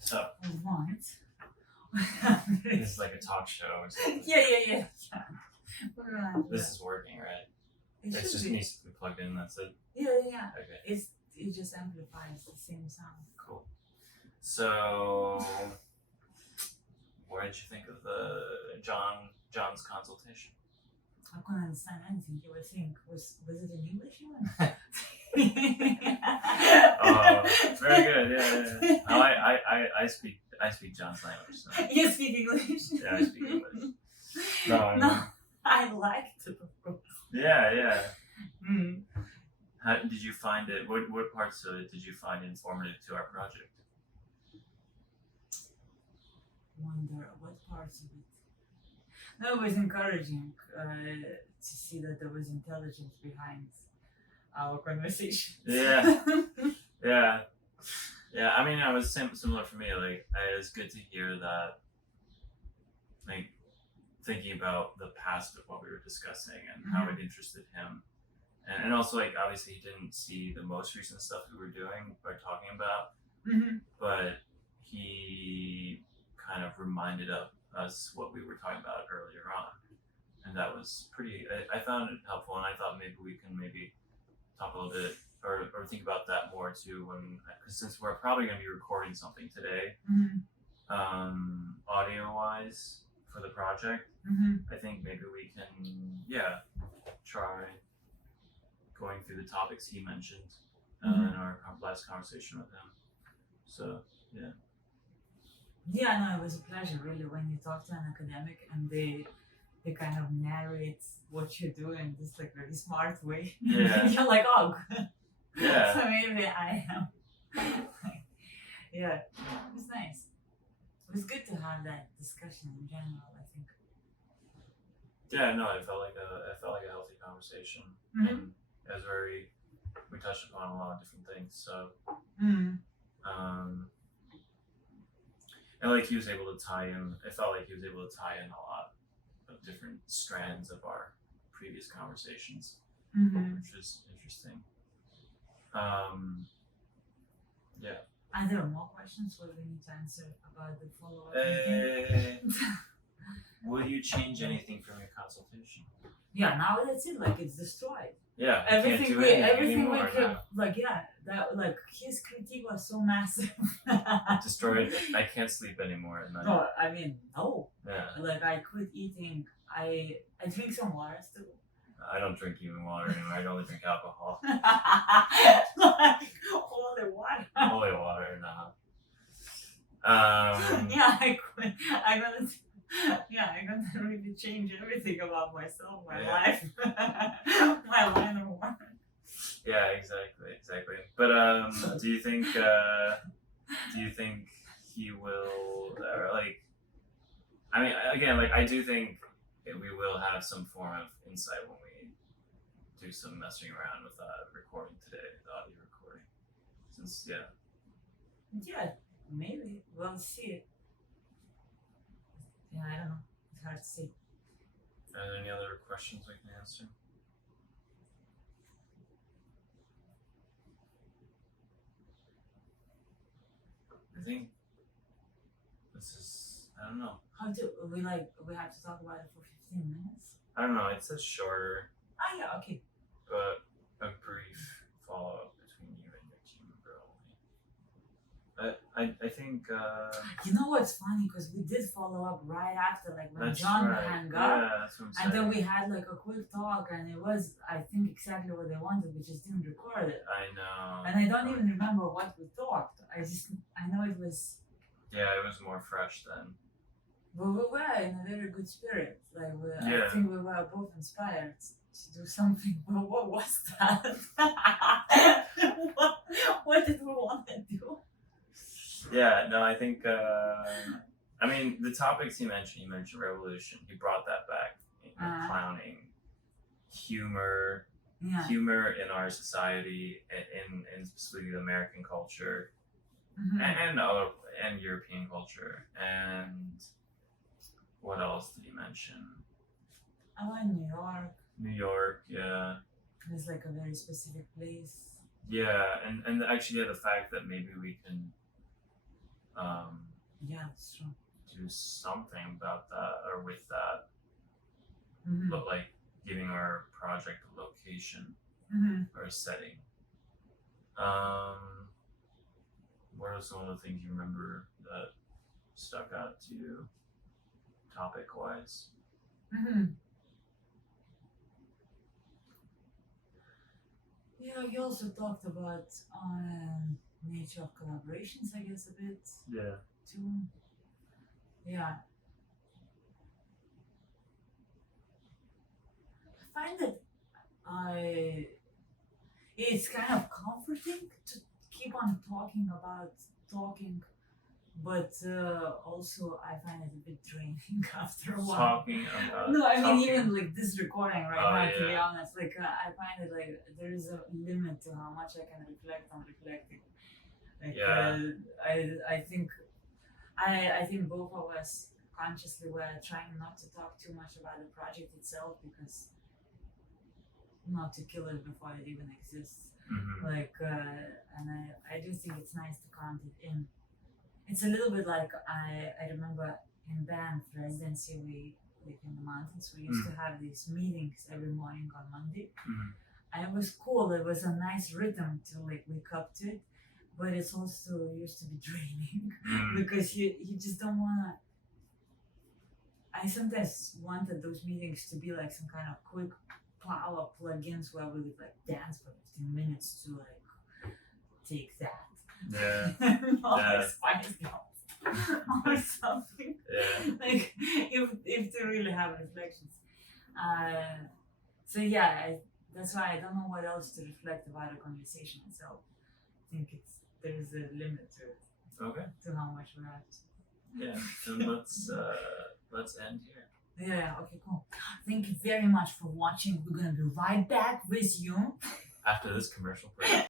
So What? this is like a talk show or something. Yeah. We're gonna do This that. is working, right? It It should just be. needs to be plugged in. That's it. Yeah. Okay. It just amplifies the same sound. Cool. So, what did you think of the John's consultation? I couldn't understand anything he was saying. Was it in English even? Very good. Yeah. No, I speak John's language. So. You speak English? Yeah, I speak English. No, I liked it, of course. Yeah. Mm. How did you find it? What parts of it did you find informative to our project? Wonder what parts of it. No, it was encouraging to see that there was intelligence behind our conversation. Yeah. I mean, it was similar for me. Like, it was good to hear that. Like, thinking about the past of what we were discussing and how it interested him, and also like obviously he didn't see the most recent stuff we were doing or talking about, but he kind of reminded us what we were talking about earlier on, and that was pretty. I found it helpful, and I thought maybe we can talk a little bit or think about that more too because since we're probably going to be recording something today, audio wise for the project. I think maybe we can try going through the topics he mentioned in our last conversation with him. So no, it was a pleasure really when you talk to an academic and they kind of narrate what you do in this like very smart way. You're like, oh yeah. So maybe I am. Yeah, it was nice. It was good to have that discussion in general, I think. Yeah, no, it felt like a healthy conversation, and it was we touched upon a lot of different things. So, and like he was able to tie in. It felt like he was able to tie in a lot of different strands of our previous conversations, which is interesting. Yeah. Are there more questions what we need to answer about the follow-up? Will you change anything from your consultation? Yeah, now that's it. Like it's destroyed. Yeah, everything we kept, like his critique was so massive. Destroyed. I can't sleep anymore at night. No, I mean no. Yeah. Like I quit eating. I drink some water still. I don't drink even water anymore. I only drink alcohol. Like holy water. Holy water, no. Yeah, I quit. I'm gonna really change everything about myself, my life, my line of work. Yeah, exactly. But do you think he will I mean, again, like I do think we will have some form of insight when we do some messing around with recording today, the audio recording. Since yeah, maybe we'll see. Yeah, I don't know. It's hard to say. Are there any other questions we can answer? I think this is, I don't know. How do we have to talk about it for 15 minutes? I don't know, it says shorter. Ah, yeah, okay. But a brief follow-up between you and your team probably. I think... you know what's funny? Because we did follow up right after, like when John hung up. Yeah, that's what I'm saying. And then we had like a quick talk, and it was, I think, exactly what they wanted. We just didn't record it. I know. And I don't even remember what we talked. I know it was. Yeah, it was more fresh then. But we were in a very good spirit. Like I think we were both inspired to do something. But what was that? what did we want to do? Yeah, no, I think, I mean, the topics he mentioned revolution, he brought that back, clowning, humor in our society, in specifically the American culture, and European culture, and what else did he mention? New York. New York, yeah. It's like a very specific place. Yeah, and actually, the fact that maybe we can Yeah, that's true. do something about that or with that, Mm-hmm. but like giving our project a location Mm-hmm. or a setting. What are some of the things you remember that stuck out to you, topic wise? Mm-hmm. Yeah, you also talked about nature of collaborations, I guess, a bit Yeah. too. Yeah, I find that it's kind of comforting to keep on talking, but also I find it a bit draining after a while. Talking about No, I mean talking. even like this recording right Oh, now. To be yeah. honest, like I find it like there is a limit to how much I can reflect on reflecting. Like Yeah. I think both of us consciously were trying not to talk too much about the project itself because not to kill it before it even exists. Mm-hmm. Like and I do think it's nice to count it in. It's a little bit like I remember in Banff residency we live in the mountains. We used to have these meetings every morning on Monday, and it was cool. It was a nice rhythm to like wake up to it, but it's also used to be draining because you just don't wanna. I sometimes wanted those meetings to be like some kind of quick power plugins where we would like dance for 15 minutes to like take that. Yeah. Not Yeah. like Spice Girls or something. Yeah. Like if to really have reflections. So yeah, that's why I don't know what else to reflect about a conversation itself. I think there is a limit to it, Okay. to how much we have to. Yeah. So let's end here. Yeah, okay, cool. Thank you very much for watching. We're gonna be right back with you After this commercial break.